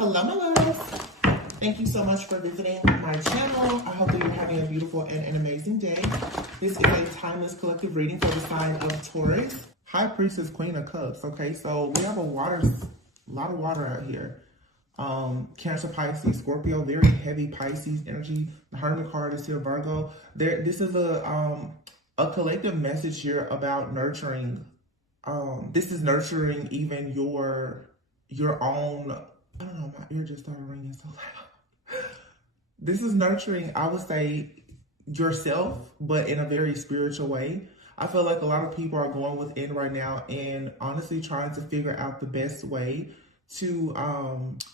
Hello, my loves. Thank you so much for visiting my channel. I hope that you're having a beautiful and an amazing day. This is a timeless collective reading for the sign of Taurus. High Priestess, Queen of Cups. Okay, so we have a lot of water out here. Cancer, Pisces, Scorpio, very heavy Pisces energy. The Hermit card is here, Virgo. This is a collective message here about nurturing. This is nurturing even your own. I don't know, my ear just started ringing so loud. This is nurturing, I would say, yourself, but in a very spiritual way. I feel like a lot of people are going within right now and honestly trying to figure out the best way to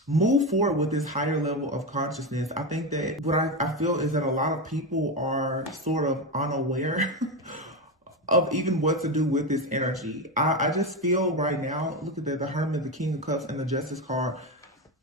move forward with this higher level of consciousness. I think that what I feel is that a lot of people are sort of unaware of even what to do with this energy. I just feel right now, look at that, the Hermit, the King of Cups, and the Justice card.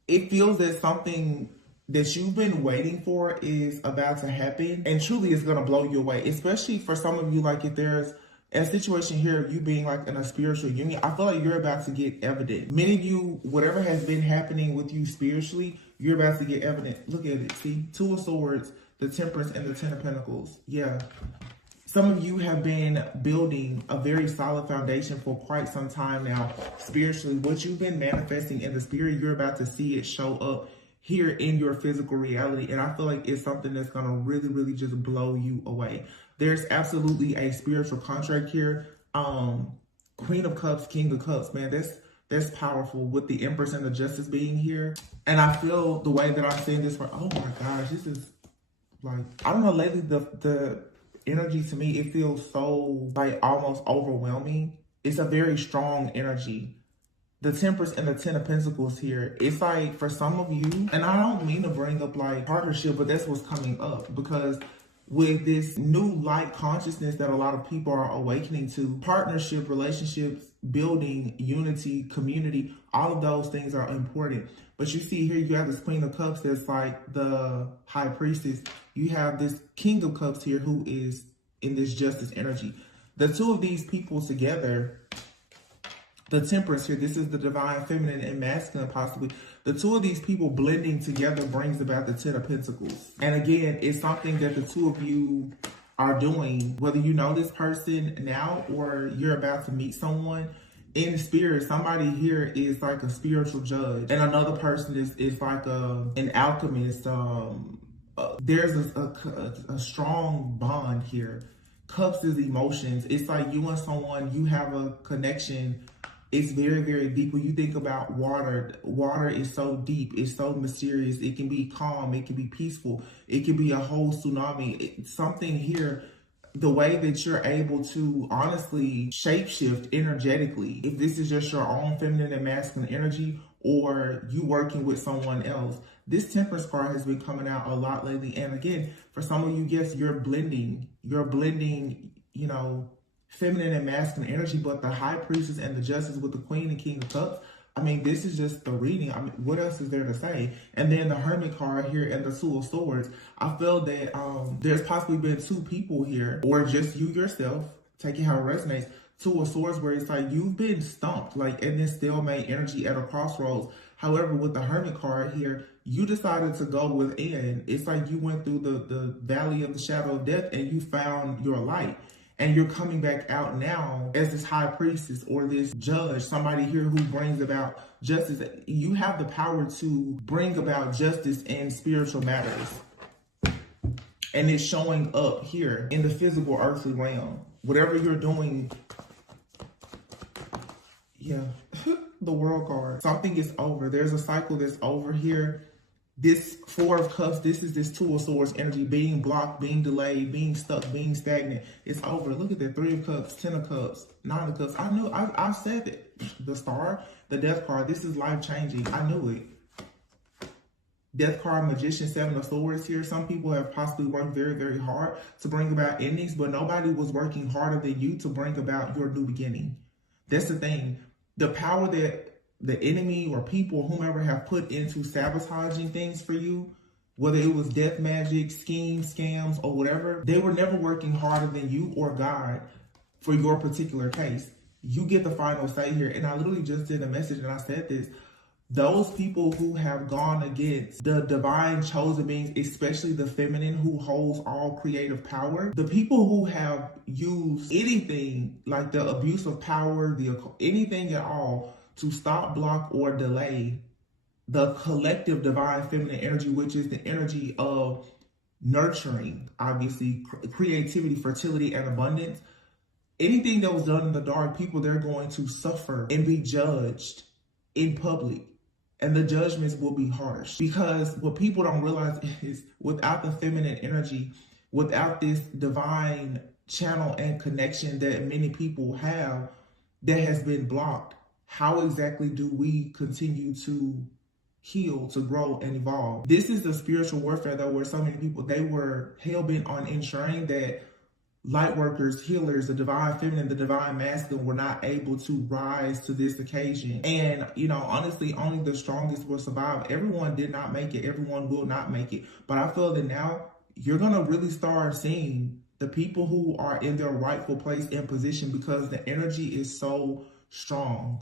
It feels that something that you've been waiting for is about to happen and truly is going to blow you away, especially for some of you. Like if there's a situation here of you being like in a spiritual union, I feel like you're about to get evident. Many of you, whatever has been happening with you spiritually, you're about to get evident. Look at it. See, Two of Swords, the Temperance, and the Ten of Pentacles. Yeah. Some of you have been building a very solid foundation for quite some time now, spiritually. What you've been manifesting in the spirit, you're about to see it show up here in your physical reality. And I feel like it's something that's going to really, really just blow you away. There's absolutely a spiritual contract here. Queen of Cups, King of Cups, man, that's powerful with the Empress and the Justice being here. And I feel the way that I'm saying this for, oh my gosh, this is like, I don't know, lately the energy to me, it feels so like almost overwhelming. It's a very strong energy. The Temperance and the Ten of Pentacles here, it's like for some of you, and I don't mean to bring up like partnership, but that's what's coming up, because with this new light consciousness that a lot of people are awakening to, partnership, relationships, building, unity, community, all of those things are important. But you see here, you have this Queen of Cups that's like the High Priestess. You have this King of Cups here who is in this Justice energy. The two of these people together, the Temperance here, this is the divine feminine and masculine possibly. The two of these people blending together brings about the Ten of Pentacles. And again, it's something that the two of you are doing, whether you know this person now or you're about to meet someone. In spirit, somebody here is like a spiritual judge, and another person is like an alchemist. There's a strong bond here. Cups is emotions. It's like you and someone, you have a connection. It's very, very deep. When you think about water, water is so deep. It's so mysterious. It can be calm. It can be peaceful. It can be a whole tsunami. It's something here. The way that you're able to honestly shapeshift energetically, if this is just your own feminine and masculine energy, or you working with someone else. This Temperance card has been coming out a lot lately. And again, for some of you, yes, you're blending, you know, feminine and masculine energy, but the High Priestess and the Justice with the Queen and King of Cups, I mean, this is just the reading. I mean, what else is there to say? And then the Hermit card here and the Two of Swords. I feel that there's possibly been two people here, or just you yourself, take it how it resonates. Two of Swords, where it's like you've been stumped, like in this stalemate energy at a crossroads. However, with the Hermit card here, you decided to go within. It's like you went through the valley of the shadow of death and you found your light. And you're coming back out now as this High Priestess or this judge, somebody here who brings about justice. You have the power to bring about justice in spiritual matters. And it's showing up here in the physical earthly realm. Whatever you're doing, yeah, the World card. Something is over. There's a cycle that's over here. This Four of Cups, this is this Two of Swords energy, being blocked, being delayed, being stuck, being stagnant. It's over. Look at that. Three of Cups, Ten of Cups, Nine of Cups. I knew, I said that. The Star, the Death card, this is life-changing. I knew it. Death card, Magician, Seven of Swords here. Some people have possibly worked very, very hard to bring about endings, but nobody was working harder than you to bring about your new beginning. That's the thing. The power that the enemy or people, whomever, have put into sabotaging things for you, whether it was death magic, schemes, scams, or whatever, they were never working harder than you or God for your particular case. You get the final say here. And I literally just did a message and I said this. Those people who have gone against the divine chosen beings, especially the feminine who holds all creative power, the people who have used anything like the abuse of power, anything at all to stop, block, or delay the collective divine feminine energy, which is the energy of nurturing, obviously, creativity, fertility, and abundance. Anything that was done in the dark, people, they're going to suffer and be judged in public. And the judgments will be harsh, because what people don't realize is without the feminine energy, without this divine channel and connection that many people have that has been blocked, how exactly do we continue to heal, to grow, and evolve? This is the spiritual warfare, though, where so many people, they were hell-bent on ensuring that light workers, healers, the divine feminine, the divine masculine were not able to rise to this occasion. And, you know, honestly, only the strongest will survive. Everyone did not make it. Everyone will not make it. But I feel that now you're going to really start seeing the people who are in their rightful place and position, because the energy is so strong.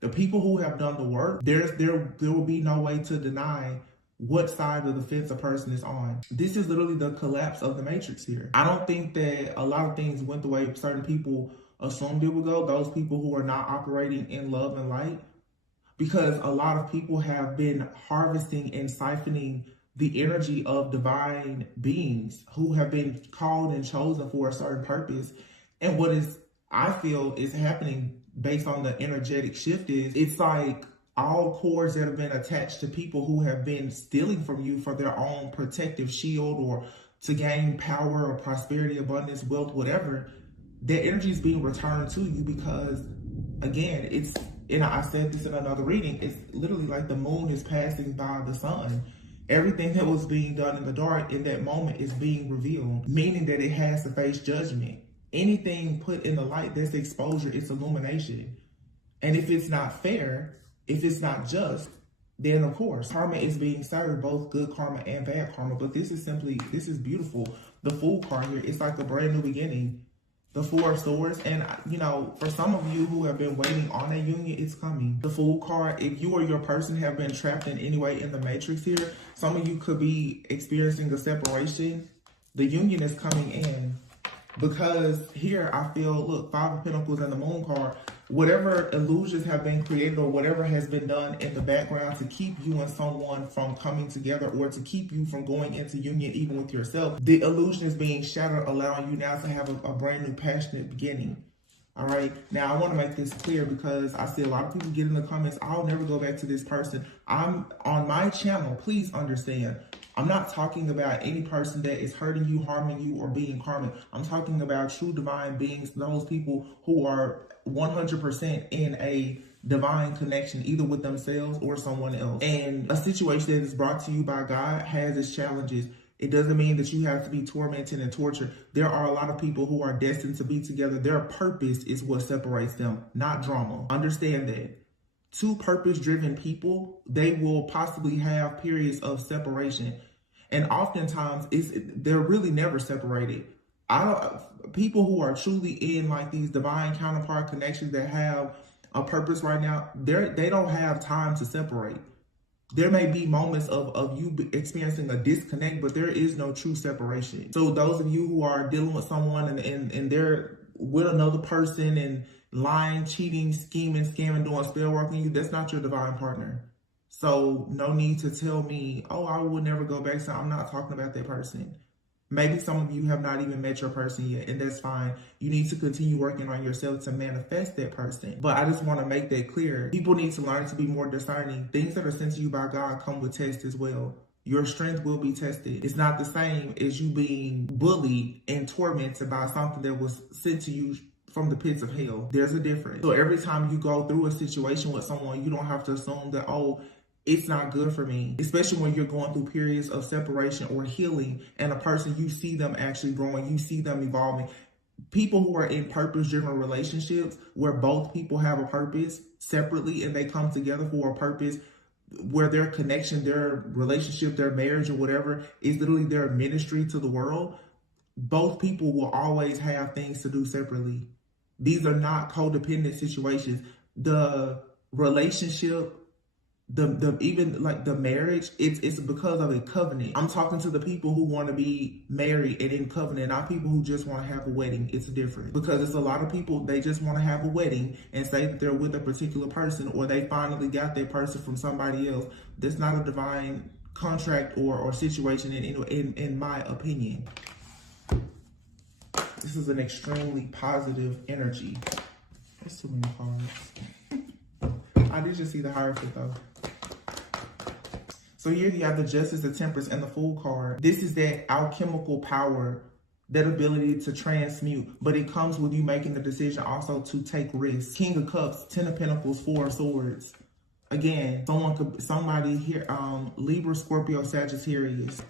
The people who have done the work, there will be no way to deny what side of the fence a person is on. This is literally the collapse of the matrix here. I don't think that a lot of things went the way certain people assumed it would go, those people who are not operating in love and light, because a lot of people have been harvesting and siphoning the energy of divine beings who have been called and chosen for a certain purpose. And what I feel is happening based on the energetic shift is, it's like all cords that have been attached to people who have been stealing from you for their own protective shield, or to gain power or prosperity, abundance, wealth, whatever, that energy is being returned to you. Because again, and I said this in another reading, it's literally like the moon is passing by the sun. Everything that was being done in the dark in that moment is being revealed, meaning that it has to face judgment. Anything put in the light, that's exposure, it's illumination. And if it's not fair, if it's not just, then of course, karma is being served, both good karma and bad karma. But this is beautiful. The Fool card here, it's like a brand new beginning. The Four of Swords, and you know, for some of you who have been waiting on a union, it's coming. The Fool card, if you or your person have been trapped in any way in the matrix here, some of you could be experiencing a separation. The union is coming in. Because here I feel, look, Five of Pentacles and the Moon card, whatever illusions have been created or whatever has been done in the background to keep you and someone from coming together, or to keep you from going into union even with yourself, the illusion is being shattered, allowing you now to have a brand new passionate beginning. All right. Now, I want to make this clear, because I see a lot of people get in the comments, I'll never go back to this person. I'm on my channel. Please understand, I'm not talking about any person that is hurting you, harming you, or being karmic. I'm talking about true divine beings, those people who are 100% in a divine connection, either with themselves or someone else. And a situation that is brought to you by God has its challenges. It doesn't mean that you have to be tormented and tortured. There are a lot of people who are destined to be together. Their purpose is what separates them, not drama. Understand that. Two purpose-driven people, they will possibly have periods of separation. And oftentimes, they're really never separated. People who are truly in like these divine counterpart connections that have a purpose right now, they don't have time to separate. There may be moments of you experiencing a disconnect, but there is no true separation. So those of you who are dealing with someone and they're with another person and lying, cheating, scheming, scamming, doing spell work on you, that's not your divine partner. So no need to tell me, oh, I will never go back. So I'm not talking about that person. Maybe some of you have not even met your person yet, and that's fine. You need to continue working on yourself to manifest that person. But I just want to make that clear. People need to learn to be more discerning. Things that are sent to you by God come with tests as well. Your strength will be tested. It's not the same as you being bullied and tormented by something that was sent to you from the pits of hell. There's a difference. So every time you go through a situation with someone, you don't have to assume that, oh, it's not good for me, especially when you're going through periods of separation or healing, and a person, you see them actually growing, you see them evolving. People who are in purpose-driven relationships where both people have a purpose separately and they come together for a purpose, where their connection, their relationship, their marriage or whatever is literally their ministry to the world, both people will always have things to do separately. These are not codependent situations. The relationship, even like the marriage, it's because of a covenant. I'm talking to the people who want to be married and in covenant, not people who just want to have a wedding. It's different, because it's a lot of people, they just want to have a wedding and say that they're with a particular person, or they finally got their person from somebody else. That's not a divine contract or situation in my opinion. This is an extremely positive energy. That's too many cards. I did just see the Hierophant though. So here you have the Justice, the Temperance, and the Fool card. This is that alchemical power, that ability to transmute, but it comes with you making the decision also to take risks. King of Cups, 10 of Pentacles, 4 of Swords. Again, somebody here, Libra, Scorpio, Sagittarius.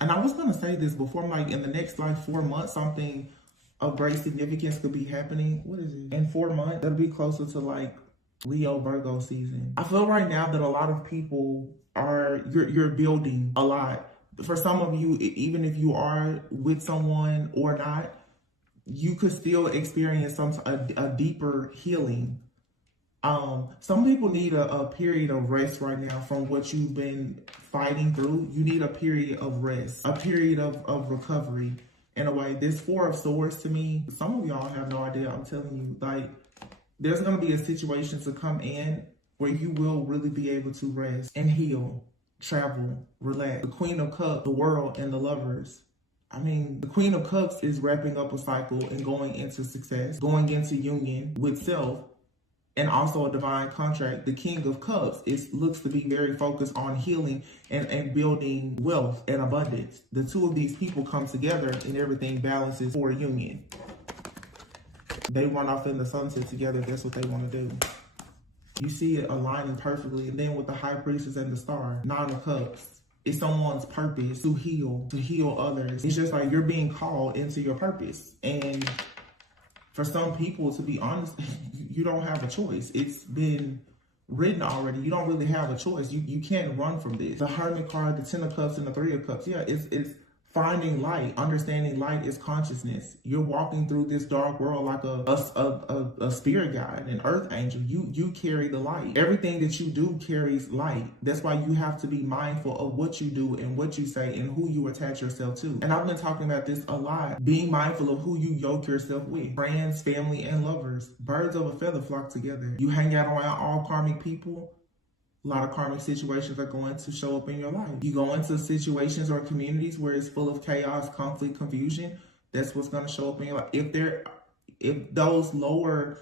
And I was gonna say this before, I'm like, in the next like 4 months, something of great significance could be happening. What is it? In 4 months, that'll be closer to like Leo, Virgo season. I feel right now that a lot of people you're building a lot. For some of you, even if you are with someone or not, you could still experience a deeper healing. Some people need a period of rest right now from what you've been fighting through. You need a period of rest, a period of recovery. In a way, this 4 of Swords to me, some of y'all have no idea. I'm telling you, like, there's going to be a situation to come in where you will really be able to rest and heal, travel, relax. The Queen of Cups, the World, and the Lovers. I mean, the Queen of Cups is wrapping up a cycle and going into success, going into union with self, and also a divine contract. The King of Cups looks to be very focused on healing and building wealth and abundance. The two of these people come together and everything balances for a union. They run off in the sunset together. That's what they want to do. You see it aligning perfectly. And then with the High Priestess and the Star, 9 of Cups. It's someone's purpose to heal others. It's just like you're being called into your purpose. And for some people, to be honest, you don't have a choice. It's been written already. You don't really have a choice. You can't run from this. The Hermit card, the 10 of Cups, and the 3 of Cups. Yeah, it's finding light. Understanding light is consciousness. You're walking through this dark world like a spirit guide, an earth angel. You carry the light. Everything that you do carries light. That's why you have to be mindful of what you do and what you say and who you attach yourself to. And I've been talking about this a lot. Being mindful of who you yoke yourself with. Friends, family, and lovers. Birds of a feather flock together. You hang out around all karmic people, a lot of karmic situations are going to show up in your life. You go into situations or communities where it's full of chaos, conflict, confusion. That's what's going to show up in your life. If those lower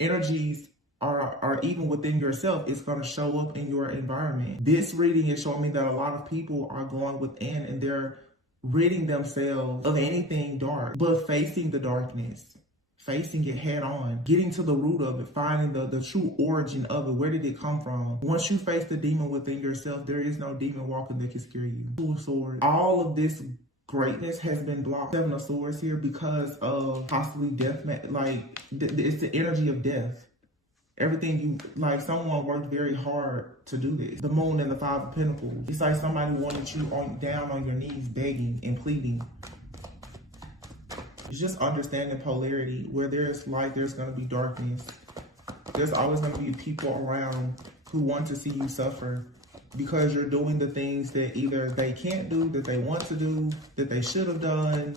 energies are even within yourself, it's going to show up in your environment. This reading is showing me that a lot of people are going within and they're ridding themselves of anything dark, but facing the darkness. Facing it head on, getting to the root of it, finding the true origin of it. Where did it come from? Once you face the demon within yourself, there is no demon walking that can scare you. 2 of Swords. All of this greatness has been blocked. 7 of Swords here because of possibly death. Like, it's the energy of death. Everything someone worked very hard to do this. The Moon and the 5 of Pentacles. It's like somebody wanted you down on your knees, begging and pleading. It's just understanding polarity. Where there's light, there's going to be darkness. There's always going to be people around who want to see you suffer because you're doing the things that either they can't do, that they want to do, that they should have done,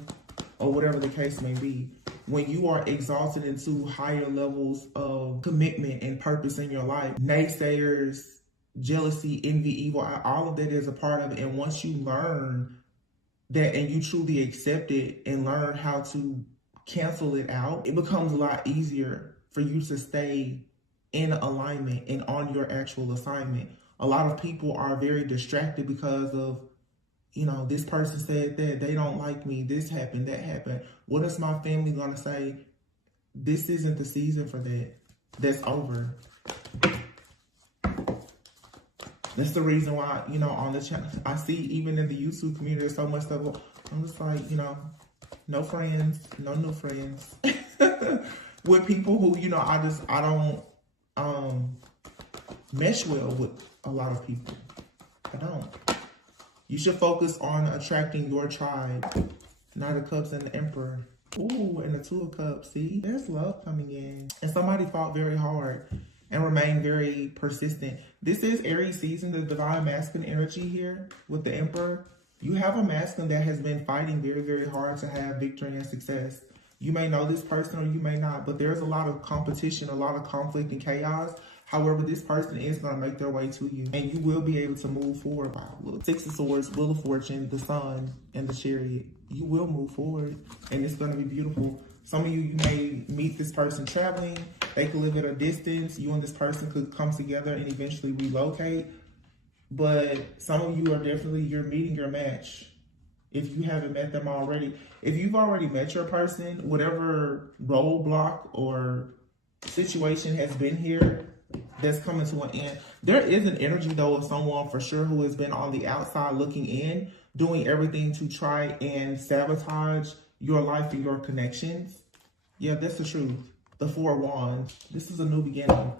or whatever the case may be. When you are exalted into higher levels of commitment and purpose in your life, naysayers, jealousy, envy, evil, all of that is a part of it. And once you learn that and you truly accept it and learn how to cancel it out, it becomes a lot easier for you to stay in alignment and on your actual assignment. A lot of people are very distracted because of, this person said that, they don't like me, this happened, that happened. What is my family gonna say? This isn't the season for that. That's over. That's the reason why, on the channel, I see even in the YouTube community, there's so much stuff. I'm just like, no friends, no new friends. With people who, I don't mesh well with a lot of people. I don't. You should focus on attracting your tribe. 9 of Cups and the Emperor. Ooh, and the 2 of Cups. See, there's love coming in. And somebody fought very hard. and remain very persistent. This is Aries season, the divine masculine energy here with the Emperor. You have a masculine that has been fighting very, very hard to have victory and success. You may know this person or you may not, but there's a lot of competition, a lot of conflict and chaos. However, this person is going to make their way to you, and you will be able to move forward. Wow, look, Six of Swords, Wheel of Fortune, the Sun, and the Chariot. You will move forward, and it's going to be beautiful. Some of you may meet this person traveling. They could live at a distance. You and this person could come together and eventually relocate. But some of you are definitely, you're meeting your match. If you haven't met them already. If you've already met your person, whatever roadblock or situation has been here, that's coming to an end. There is an energy, though, of someone for sure who has been on the outside looking in, doing everything to try and sabotage your life and your connections. Yeah, that's the truth. The Four of Wands. This is a new beginning.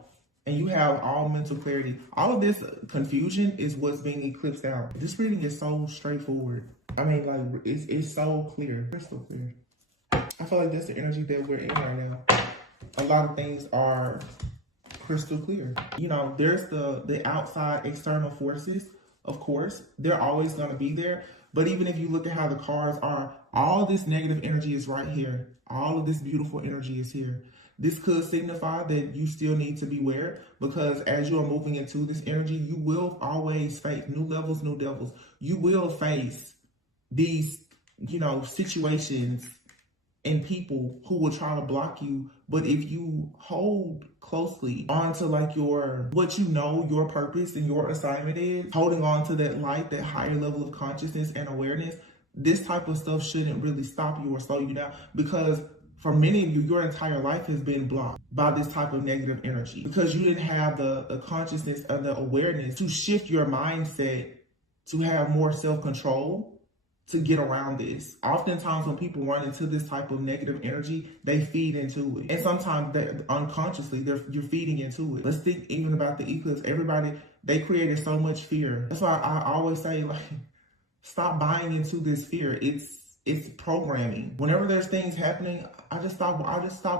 And you have all mental clarity. All of this confusion is what's being eclipsed out. This reading is so straightforward. I mean, like, it's so clear. Crystal clear. I feel like that's the energy that we're in right now. A lot of things are crystal clear. You know, there's the outside external forces, of course. They're always going to be there. But even if you look at how the cards are, all this negative energy is right here. All of this beautiful energy is here. This could signify that you still need to beware, because as you are moving into this energy, you will always face new levels, new devils. You will face these, you know, situations and people who will try to block you. But if you hold closely onto like what you know, your purpose and your assignment is, holding on to that light, that higher level of consciousness and awareness, this type of stuff shouldn't really stop you or slow you down, because for many of you, your entire life has been blocked by this type of negative energy because you didn't have the consciousness and the awareness to shift your mindset to have more self-control to get around this. Oftentimes when people run into this type of negative energy, they feed into it. And sometimes unconsciously, you're feeding into it. Let's think even about the eclipse. Everybody, they created so much fear. That's why I always say, like, stop buying into this fear. It's programming. Whenever there's things happening, I just stop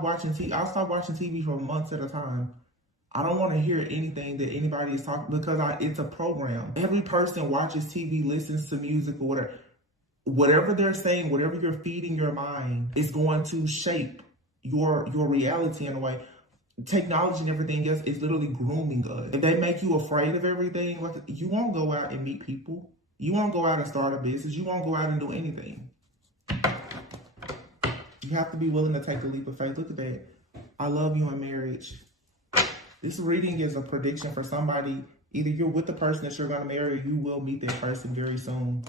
watching TV. I'll stop watching TV for months at a time. I don't want to hear anything that anybody is talking, because it's a program. Every person watches TV, listens to music or whatever. Whatever they're saying, whatever you're feeding your mind is going to shape your reality in a way. Technology and everything else is literally grooming us. If they make you afraid of everything, like, you won't go out and meet people. You won't go out and start a business. You won't go out and do anything. You have to be willing to take a leap of faith. Look at that. I love you in marriage. This reading is a prediction for somebody. Either you're with the person that you're going to marry, or you will meet that person very soon.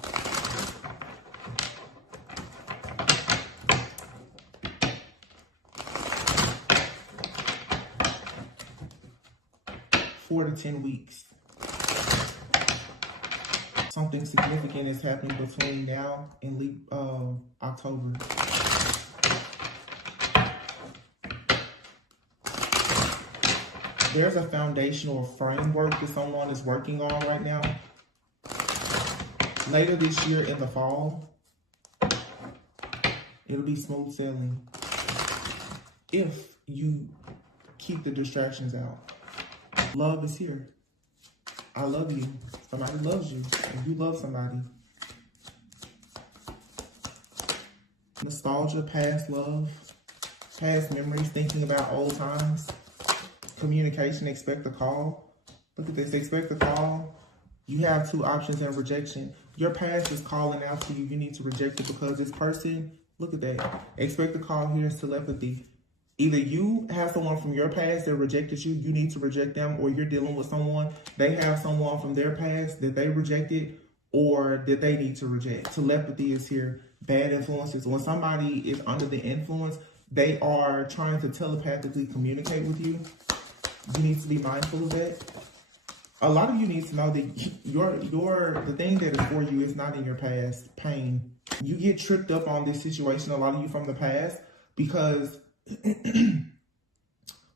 Four to 10 weeks. Something significant is happening between now and October. There's a foundational framework that someone is working on right now. Later this year in the fall, it'll be smooth sailing if you keep the distractions out. Love is here. I love you. Somebody loves you, and you love somebody. Nostalgia, past love, past memories, thinking about old times. Communication, expect a call. Look at this, expect a call. You have two options in rejection. Your past is calling out to you. You need to reject it, because this person, look at that. Expect a call here is telepathy. Either you have someone from your past that rejected you, you need to reject them, or you're dealing with someone, they have someone from their past that they rejected or that they need to reject. Telepathy is here. Bad influences. When somebody is under the influence, they are trying to telepathically communicate with you. You need to be mindful of that. A lot of you need to know that the thing that is for you is not in your past. Pain. You get tripped up on this situation, a lot of you from the past, because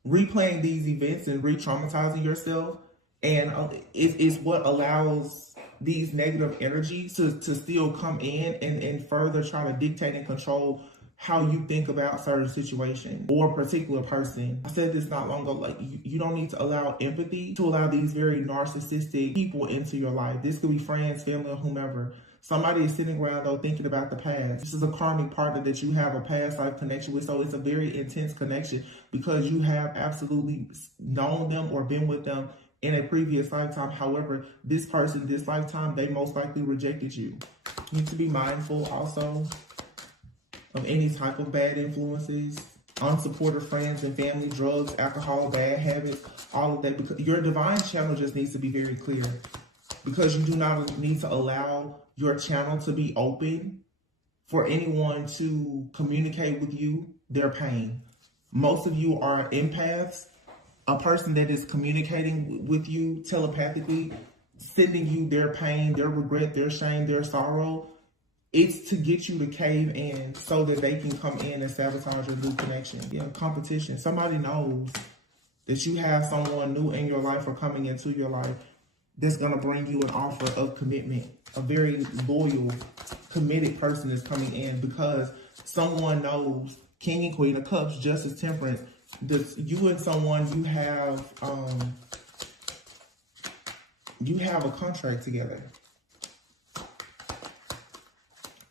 replaying these events and re-traumatizing yourself, and it's what allows these negative energies to still come in and further try to dictate and control how you think about certain situation or a particular person. I said this not long ago, like you don't need to allow empathy to allow these very narcissistic people into your life. This could be friends, family, or whomever. Somebody is sitting around though thinking about the past. This is a karmic partner that you have a past life connection with. So it's a very intense connection because you have absolutely known them or been with them in a previous lifetime. However, this person, this lifetime, they most likely rejected you. You need to be mindful also of any type of bad influences, unsupportive friends and family, drugs, alcohol, bad habits, all of that. Because your divine channel just needs to be very clear, because you do not need to allow your channel to be open for anyone to communicate with you their pain. Most of you are empaths, a person that is communicating with you telepathically, sending you their pain, their regret, their shame, their sorrow. It's to get you to cave in so that they can come in and sabotage your new connection. Yeah, competition. Somebody knows that you have someone new in your life or coming into your life that's going to bring you an offer of commitment. A very loyal, committed person is coming in because someone knows King and Queen of Cups, Justice, Temperance. You and someone, you have a contract together.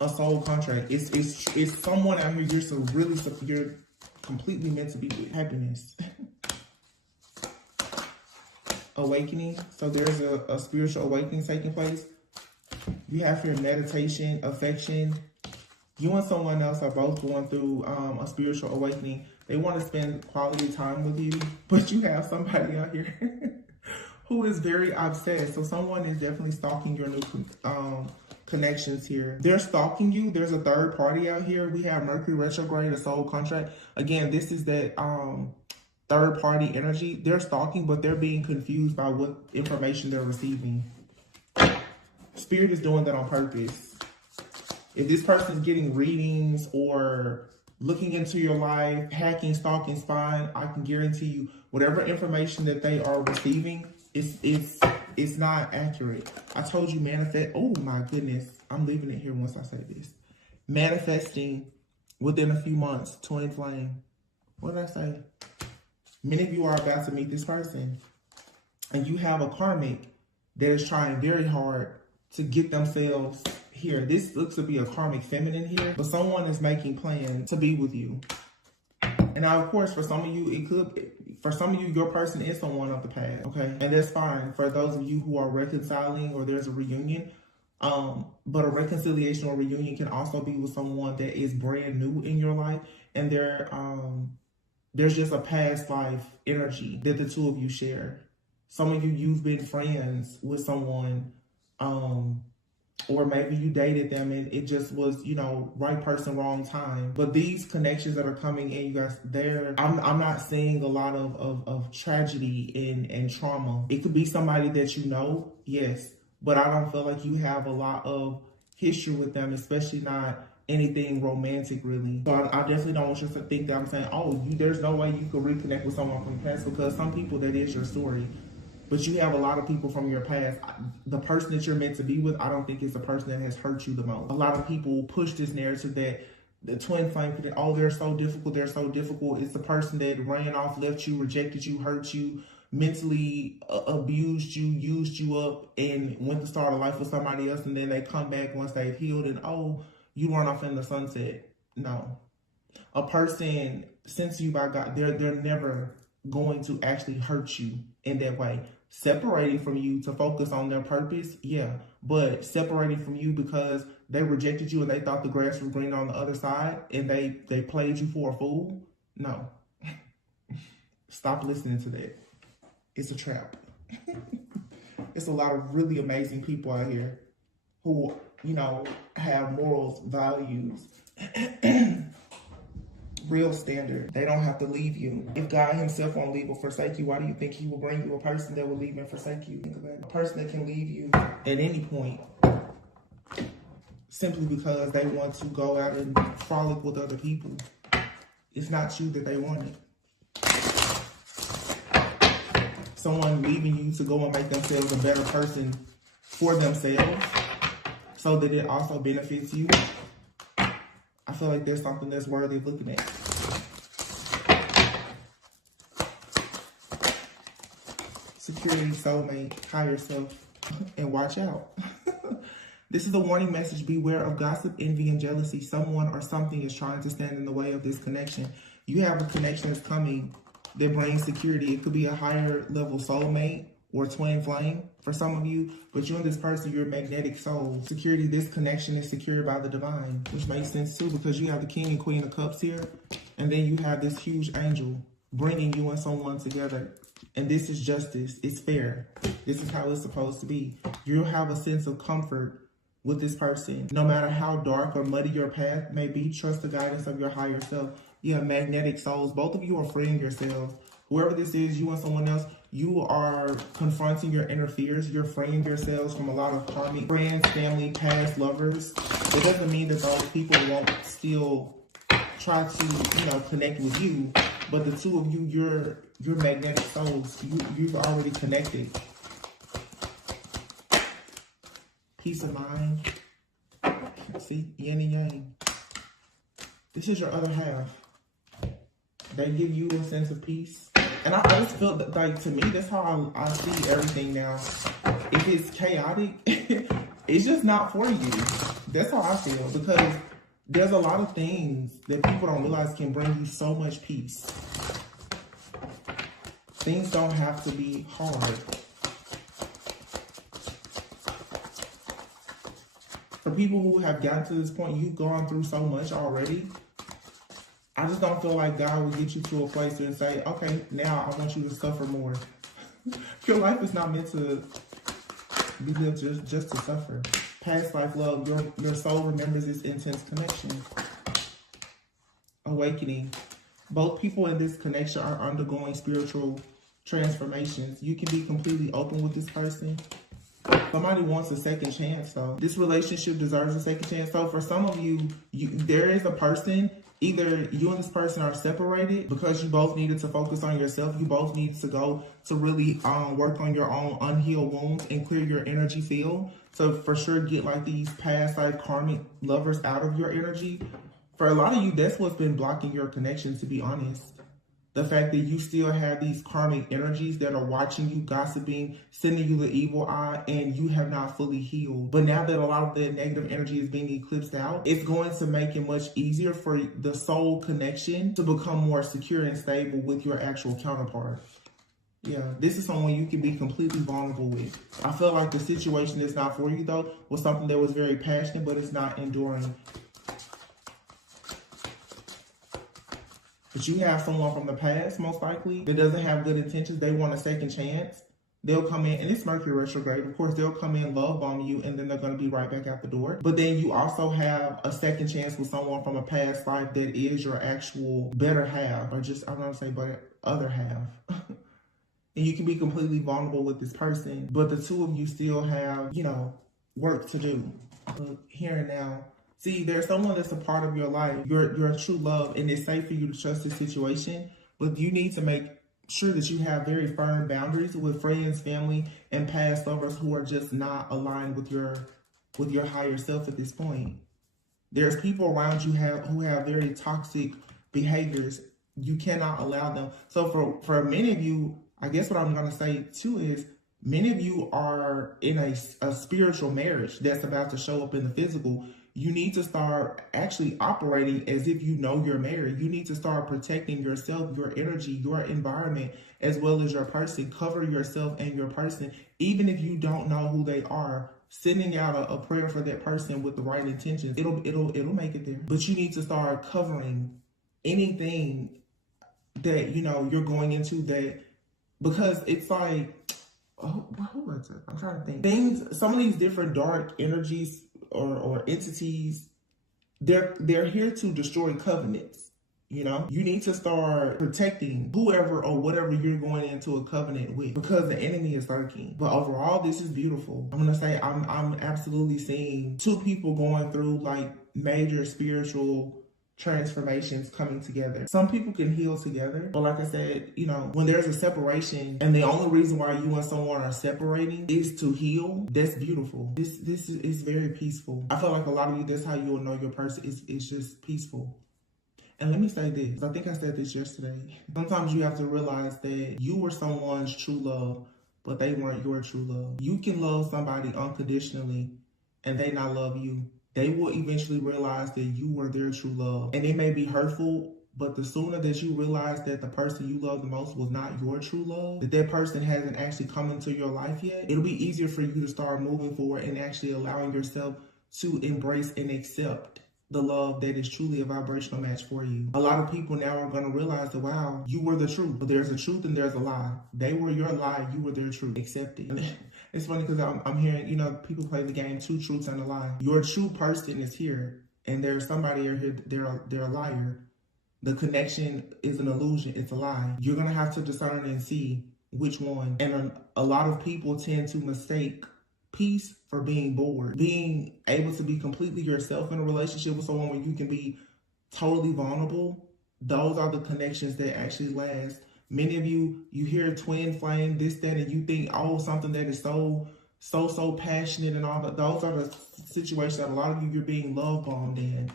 A soul contract. It's someone out here you're completely meant to be with. Happiness. Awakening. So there's a spiritual awakening taking place. You have your meditation, affection. You and someone else are both going through a spiritual awakening. They want to spend quality time with you, but you have somebody out here who is very obsessed. So someone is definitely stalking your new connections here. They're stalking you. There's a third party out here. We have Mercury retrograde, a soul contract. Again, this is that third party energy. They're stalking, but they're being confused by what information they're receiving. Spirit is doing that on purpose. If this person is getting readings or looking into your life, hacking, stalking, spying, I can guarantee you whatever information that they are receiving, it's not accurate. I told you manifest. Oh my goodness. I'm leaving it here once I say this. Manifesting within a few months, twin flame. What did I say? Many of you are about to meet this person, and you have a karmic that is trying very hard to get themselves here. This looks to be a karmic feminine here, but someone is making plans to be with you. And now, of course, for some of you, your person is someone of the past, okay? And that's fine. For those of you who are reconciling or there's a reunion, but a reconciliation or reunion can also be with someone that is brand new in your life, and there's just a past life energy that the two of you share. Some of you've been friends with someone, or maybe you dated them and it just was, right person, wrong time. But these connections that are coming in, you guys, I'm not seeing a lot of tragedy and trauma. It could be somebody that you know, yes, but I don't feel like you have a lot of history with them, especially not anything romantic, really. So I definitely don't want you to think that I'm saying, there's no way you could reconnect with someone from the past, because some people, that is your story. But you have a lot of people from your past. The person that you're meant to be with, I don't think is the person that has hurt you the most. A lot of people push this narrative that the twin flame, they're so difficult, they're so difficult. It's the person that ran off, left you, rejected you, hurt you, mentally abused you, used you up, and went to start a life with somebody else, and then they come back once they've healed, and you run off in the sunset. No. A person sent to you by God, they're never going to actually hurt you in that way. Separating from you to focus on their purpose, yeah. But separating from you because they rejected you and they thought the grass was green on the other side and they played you for a fool, no. Stop listening to that. It's a trap. It's a lot of really amazing people out here who, have morals, values, real standard. They don't have to leave you. If God himself won't leave or forsake you, why do you think he will bring you a person that will leave and forsake you? Think about it. A person that can leave you at any point simply because they want to go out and frolic with other people. It's not you that they wanted. Someone leaving you to go and make themselves a better person for themselves so that it also benefits you. I feel like there's something that's worthy of looking at. Security, soulmate, higher self, and watch out. This is a warning message. Beware of gossip, envy, and jealousy. Someone or something is trying to stand in the way of this connection. You have a connection that's coming that brings security. It could be a higher level soulmate or twin flame for some of you, but you and this person, you're magnetic souls. Security, this connection is secured by the divine, which makes sense too, because you have the King and Queen of Cups here, and then you have this huge angel bringing you and someone together. And this is justice. It's fair. This is how it's supposed to be. You'll have a sense of comfort with this person. No matter how dark or muddy your path may be, trust the guidance of your higher self. You have magnetic souls. Both of you are freeing yourselves. Whoever this is, you and someone else, you are confronting your inner fears. You're freeing yourselves from a lot of karmic friends, family, past lovers. It doesn't mean that those people won't still try to, connect with you. But the two of you, you're magnetic souls. You've already connected. Peace of mind. See, yin and yang. This is your other half. They give you a sense of peace. And I just feel that, like, to me, that's how I see everything now. If it's chaotic, it's just not for you. That's how I feel. Because there's a lot of things that people don't realize can bring you so much peace. Things don't have to be hard. For people who have gotten to this point, you've gone through so much already. I just don't feel like God will get you to a place and say, okay, now I want you to suffer more. Your life is not meant to be lived just to suffer. Past life love, your soul remembers this intense connection. Awakening. Both people in this connection are undergoing spiritual transformations. You can be completely open with this person. Somebody wants a second chance, so this relationship deserves a second chance. So for some of you, there is a person, either you and this person are separated because you both needed to focus on yourself. You both need to go to really work on your own unhealed wounds and clear your energy field. So for sure, get like these past life karmic lovers out of your energy. For a lot of you, that's what's been blocking your connection, to be honest. The fact that you still have these karmic energies that are watching you, gossiping, sending you the evil eye, and you have not fully healed. But now that a lot of the negative energy is being eclipsed out, it's going to make it much easier for the soul connection to become more secure and stable with your actual counterpart. Yeah, this is someone you can be completely vulnerable with. I feel like the situation that's not for you, though, was something that was very passionate, but it's not enduring. But you have someone from the past, most likely, that doesn't have good intentions. They want a second chance. They'll come in, and it's Mercury retrograde. Of course, they'll come in, love bomb you, and then they're going to be right back out the door. But then you also have a second chance with someone from a past life that is your actual better half, or just, I'm not going to say better, other half. And you can be completely vulnerable with this person, but the two of you still have, work to do. Here and now. See, there's someone that's a part of your life, your true love, and it's safe for you to trust this situation, but you need to make sure that you have very firm boundaries with friends, family, and past lovers who are just not aligned with your higher self at this point. There's people around you who have very toxic behaviors. You cannot allow them. So for many of you, I guess what I'm going to say too is, many of you are in a spiritual marriage that's about to show up in the physical. You need to start actually operating as if you know you're married. You need to start protecting yourself, your energy, your environment, as well as your person. Cover yourself and your person, even if you don't know who they are. Sending out a prayer for that person with the right intentions, it'll make it there. But you need to start covering anything that you're going into, that, because it's like, who was it? I'm trying to think. Some of these different dark energies or entities, they're here to destroy covenants. You need to start protecting whoever or whatever you're going into a covenant with, because the enemy is lurking. But overall, this is beautiful. I'm gonna say I'm absolutely seeing two people going through like major spiritual transformations coming together. Some people can heal together, but like I said, you know, when there's a separation and the only reason why you and someone are separating is to heal, that's beautiful. This is very peaceful. I feel like a lot of you, that's how you will know your person. It's just peaceful. And let me say this, I think I said this yesterday. Sometimes you have to realize that you were someone's true love, but they weren't your true love. You can love somebody unconditionally and they not love you. They will eventually realize that you were their true love. And it may be hurtful, but the sooner that you realize that the person you love the most was not your true love, that person hasn't actually come into your life yet, it'll be easier for you to start moving forward and actually allowing yourself to embrace and accept the love that is truly a vibrational match for you. A lot of people now are going to realize that, wow, you were the truth. But there's a truth and there's a lie. They were your lie. You were their truth. Accept it. It's funny because I'm hearing, you know, people play the game, two truths and a lie. Your true person is here and there's somebody here, they're a liar. The connection is an illusion. It's a lie. You're going to have to discern and see which one. And a lot of people tend to mistake peace for being bored. Being able to be completely yourself in a relationship with someone where you can be totally vulnerable, those are the connections that actually last. Many of you hear twin flame, this, that, and you think, oh, something that is so passionate and all that. Those are the situations that a lot of you, you're being love bombed in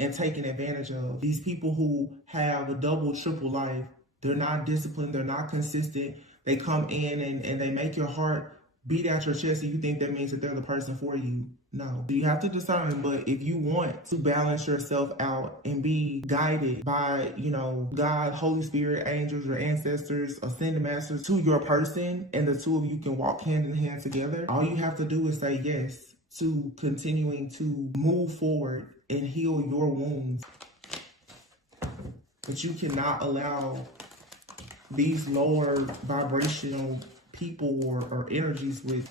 and taken advantage of. These people who have a double, triple life, they're not disciplined, they're not consistent. They come in and they make your heart beat out your chest and you think that means that they're the person for you. No. You have to discern, but if you want to balance yourself out and be guided by, you know, God, Holy Spirit, angels, your ancestors, ascended masters to your person, and the two of you can walk hand in hand together, all you have to do is say yes to continuing to move forward and heal your wounds. But you cannot allow these lower vibrational people or energies with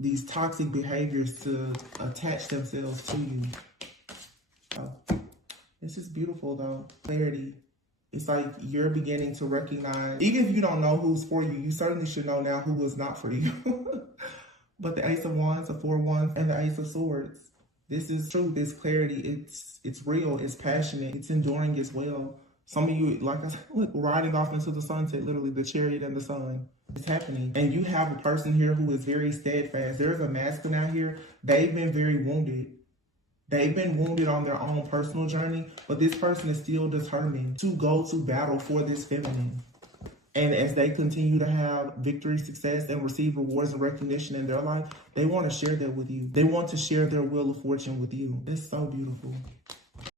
these toxic behaviors to attach themselves to you. This is beautiful though. Clarity. It's like you're beginning to recognize, even if you don't know who's for you, you certainly should know now who is not for you. But the Ace of Wands, the Four of Wands, and the Ace of Swords. This is truth, it's clarity, it's real, it's passionate, it's enduring as well. Some of you, like I said, look, riding off into the sunset, literally the chariot and the sun. It's happening. And you have a person here who is very steadfast. There's a masculine out here. They've been very wounded. They've been wounded on their own personal journey, but this person is still determined to go to battle for this feminine. And as they continue to have victory, success, and receive rewards and recognition in their life, they want to share that with you. They want to share their wheel of fortune with you. It's so beautiful.